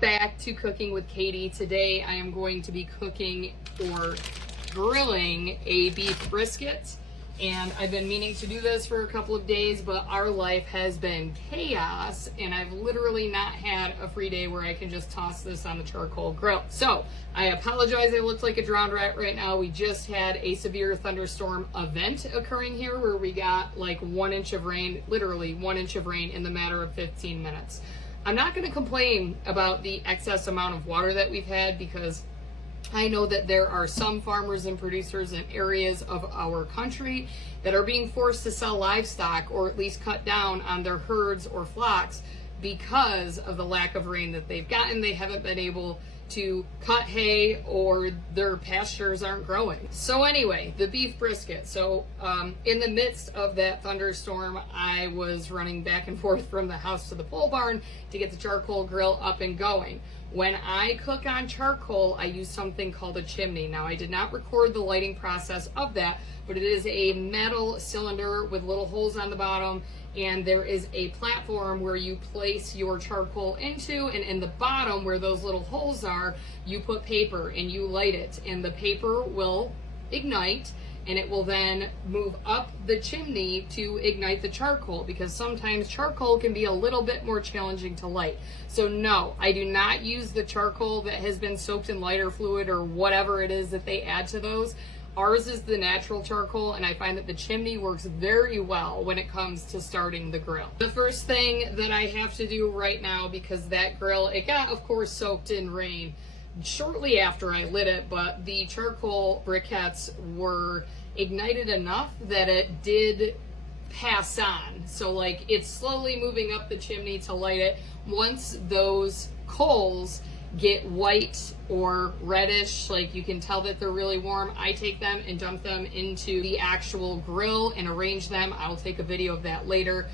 back to Cooking with Katie. Today I am going to be cooking or grilling a beef brisket, and I've been meaning to do this for a couple of days, but our life has been chaos and I've literally not had a free day where I can just toss this on the charcoal grill. So I apologize, I look like a drowned rat right now. We just had a severe thunderstorm event occurring here where we got like 1 inch of rain, literally 1 inch of rain in the matter of 15 minutes. I'm not going to complain about the excess amount of water that we've had, because I know that there are some farmers and producers in areas of our country that are being forced to sell livestock or at least cut down on their herds or flocks because of the lack of rain that they've gotten. They haven't been able to cut hay or their pastures aren't growing. So anyway, the beef brisket. So in the midst of that thunderstorm, I was running back and forth from the house to the pole barn to get the charcoal grill up and going. When I cook on charcoal, I use something called a chimney. Now, I did not record the lighting process of that, but it is a metal cylinder with little holes on the bottom, and there is a platform where you place your charcoal into, and in the bottom where those little holes are, you put paper and you light it, and the paper will ignite, and it will then move up the chimney to ignite the charcoal, because sometimes charcoal can be a little bit more challenging to light. So no, I do not use the charcoal that has been soaked in lighter fluid or whatever it is that they add to those. Ours is the natural charcoal, and I find that the chimney works very well when it comes to starting the grill. The first thing that I have to do right now, because that grill, it got, of course, soaked in rain shortly after I lit it, but the charcoal briquettes were ignited enough that it did pass on. So like, it's slowly moving up the chimney to light it. Once those coals get white or reddish, like you can tell that they're really warm, I take them and dump them into the actual grill and arrange them. I'll take a video of that later.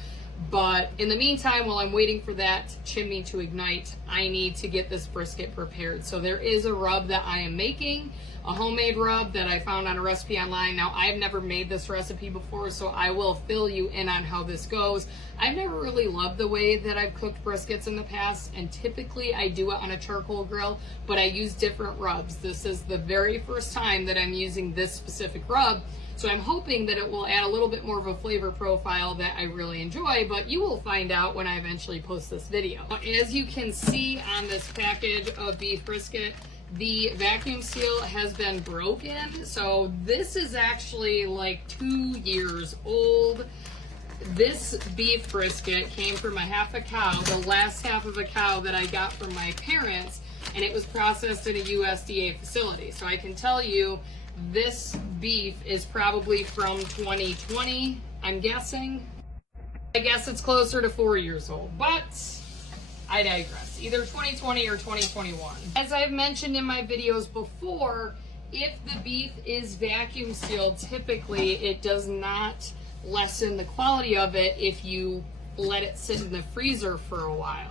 But in the meantime, while I'm waiting for that chimney to ignite, I need to get this brisket prepared. So there is a rub that I am making, a homemade rub that I found on a recipe online. Now, I've never made this recipe before, so I will fill you in on how this goes. I've never really loved the way that I've cooked briskets in the past, and typically I do it on a charcoal grill, but I use different rubs. This is the very first time that I'm using this specific rub, so I'm hoping that it will add a little bit more of a flavor profile that I really enjoy, but you will find out when I eventually post this video. As you can see on this package of beef brisket, the vacuum seal has been broken. So this is actually like 2 years old. This beef brisket came from a half a cow, the last half of a cow that I got from my parents, and it was processed in a USDA facility. So I can tell you, this beef is probably from 2020, I'm guessing. I guess it's closer to 4 years old, but I digress. Either 2020 or 2021. As I've mentioned in my videos before, if the beef is vacuum sealed, typically it does not lessen the quality of it if you let it sit in the freezer for a while.